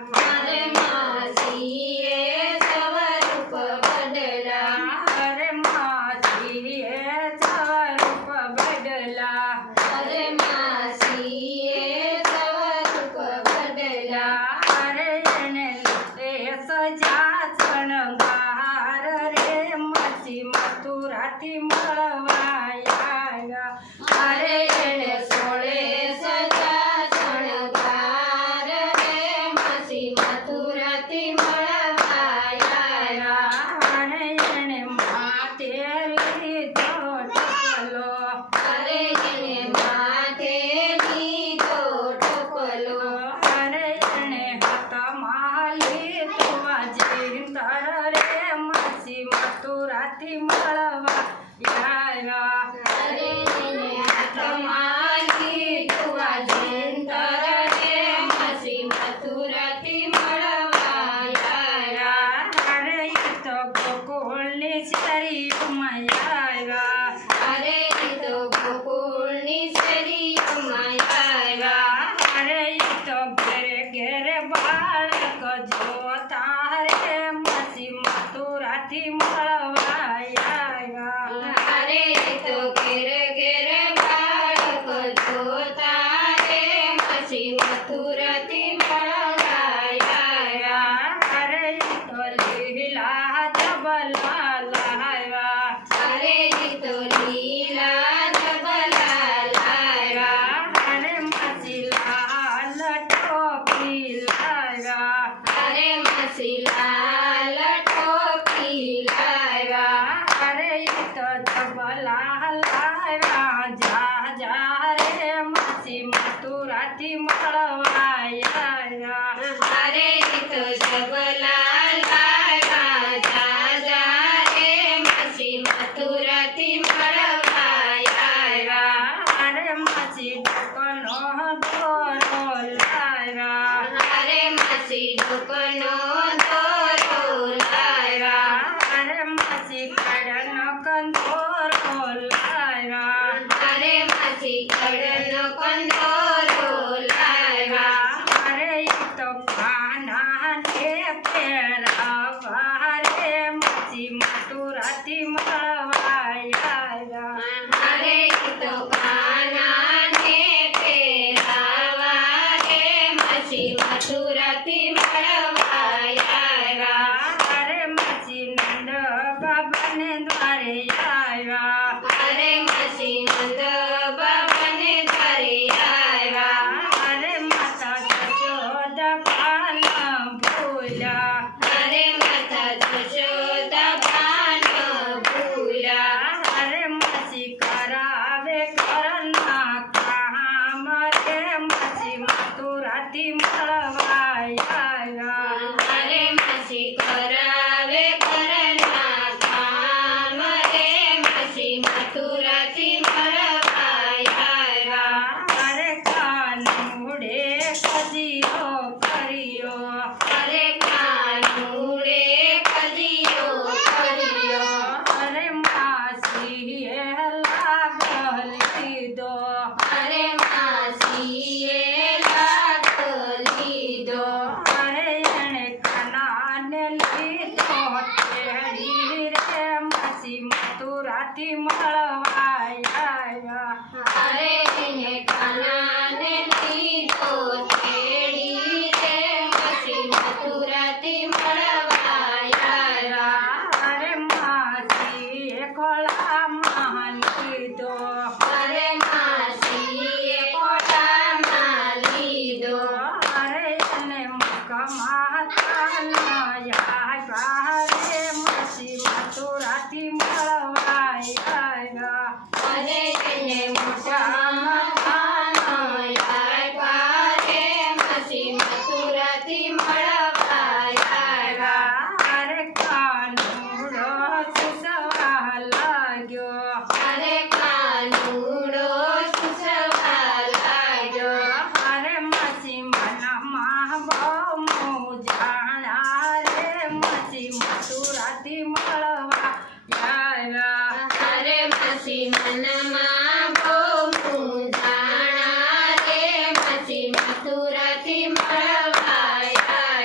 અરે માસીએ સ્વરૂપ બદલા, અરે માસીએ સ્વરૂપ બદલા, અરે માસીએ સ્વરૂપ બદલા, અરે એને લીધે સજા શણગાર રે માસી મથુરાથી મળવા આવ્યા. અરે એને સોળે સજા શણગાર રે માસી મથુરાથી મળવા આવ્યા. અને એને માથે લીધો ટોપલો, અરે એને માથે લીધો ટોપલો, અરે એને હાથમાં લીધો વાજિંત્ર રે માસી મથુરાથી મળવા આવ્યા. અરે એને હાથમાં લીધું વાજિંત્ર રે માસી મથુરાથી મળવા આવ્યા. અરે ઈ તો ગોકુળની શેરીઓમાં આવ્યા. અરે ઈ તો ગોકુળની શેરીઓમાં આવ્યા. અરે ઈ તો ઘેરે ઘેરે બાળક જોતા રે માસી મથુરાથી મળવા આવ્યા. અરે ઈ તો ઘેરે ઘેરે બાળક જોતા રે માસી મથુરાથી મળવા આવ્યા. અરે ઈ તો લીલા જબલા લાવ્યા. અરે ઈ તો લીલા જબલા લાવ્યા. અરે માસી લાલ ટોપી લાવ્યા. અરે માસી લાલ ટોપી લાવ્યા. અરે ઈ તો જબલા લાવ્યા. જા જા રે માસી મથુરાથી મળવા આવ્યા. અરે ઈ તો જબલા લાવ્યા. જા જા રે માસી મથુરાથી મળવા આવ્યા. અરે માસી ડોકનો દોરો લાવ્યા. અરે માસી ડોકનો દોરો લાવ્યા. અરે માસી કાળનો કંદોરો લાવ્યા. અરે માસી કડનો કંદોરો લાવ્યા. અરે ઈ તો કાનાને પહેરાવા રે માસી મથુરાથી મળવા આવ્યા. અરે ઈ તો કાનાને પહેરાવા રે માસી મથુરાથી મળવા આવ્યા. અરે માસી નંદ બાબાને દ્વારે આવ્યા. અરે માસી નંદ બાબાને ઘરે આવ્યા. અરે માતા જશોદા પાન ભૂલ્યા. અરે માતા જશોદા બાન ભૂલ્યા. અરે માસી કરાવે ઘરના કામ રે માસી મથુરાથી મળવા આવ્યા. અરે માસી કરાવે ઘરના કામ રે માસી મથુરાથી મળવા આવ્યા. અરે કાનુડે કજીરો કર્યો. અરે કાનુડે કજીયો કર્યો. અરે માસીએ લાગ લીધો. અરે માસીએ લાગ લીધો. અરે એને કાનાને લીધો તેડી રે માસી મથુરાથી મળવા આવ્યા. અરે એને કાનાને લીધો તેડી રે માસી મથુરાથી મળવા આવ્યા. અરે માસીએ ખોળામાં લીધો. અરે માસીએ કોટામાં લીધો. અરે એને મુખમાં તાનયા રે માસી મથુરાથી મળવા આવ્યા. અરે એને મોઢામાં કાનો આપ્યા રે માસી મથુરાથી મળવા આવ્યા. અરે કાનુડો સુસવા લાગ્યો. અરે કાનુડો સુસવા લાગ્યો. અરે માસી મનમાં બહુ મૂંઝાણા રે માસી મથુરાથી મળવા આવ્યા. અરે માસી મનમાં બહુ મૂંઝાણા રે માસી મથુરાથી મળવા આવ્યા.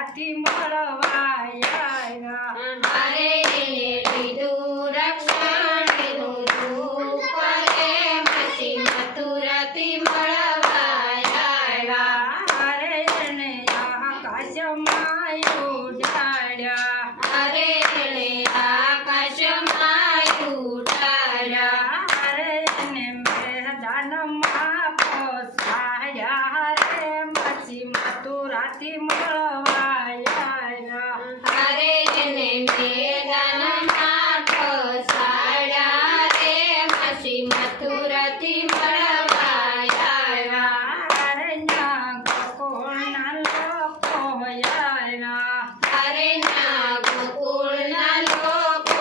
મથુરાથી મળવા આવ્યા. અરે એને લીધું રક્ષણ એનું રૂપ રે માસી મથુરાથી મળવા આવ્યા. અરે એને આકાશમાં ઉડાડ્યા. અરે એને આકાશમાં ઉડાડ્યા. અરે એને મેદાનમાં પહોંચાડ્યા રે માસી મથુરાથી મળવા આવ્યા. અરે એને મેદાનમાં પહોંચાડ્યા રે માસી મથુરાથી મળવા આવ્યા. અરે ન્યા ગોકુળના લોકો આવ્યા. અરે ના ગોકુળના લોકો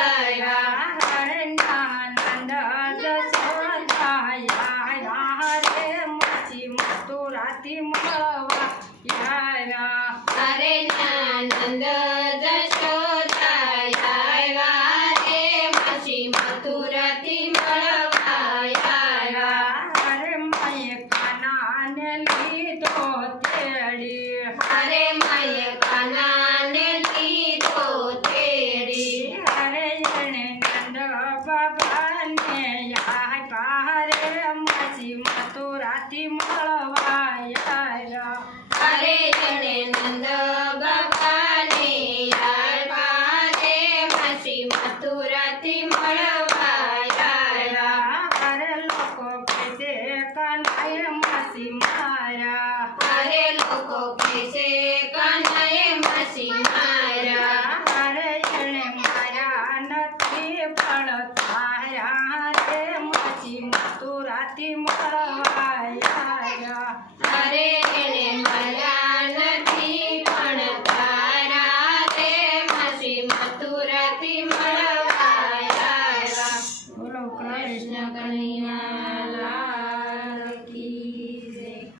આવ્યા. અરે ન્યા નંદ જશોદા આવ્યા રે માસી મથુરાથી મળવા આવ્યા. અરે ના નંદ જશોદા આવ્યા રે માસી મથુરાથી મળવા આવ્યા. અરે મેં કાનાને લીધો તેડી. અરે માએ કાનાને લીધો તેડી. અરે એણે નંદ બાબાને આપ્યા રે માસી મથુરાથી મળવા આવ્યા. અરે એને નંદ બાબાને આપ્યા રે માસી મથુરાથી મળવા આવ્યા. અરે લોકો કહેશે કાનાએ માસી મારા. અરે લોકો કહેશે કાનાએ માસી માર્યા. અરે એણે માર્યા નથી પણ તારા રે માસી મથુરાથી મળવા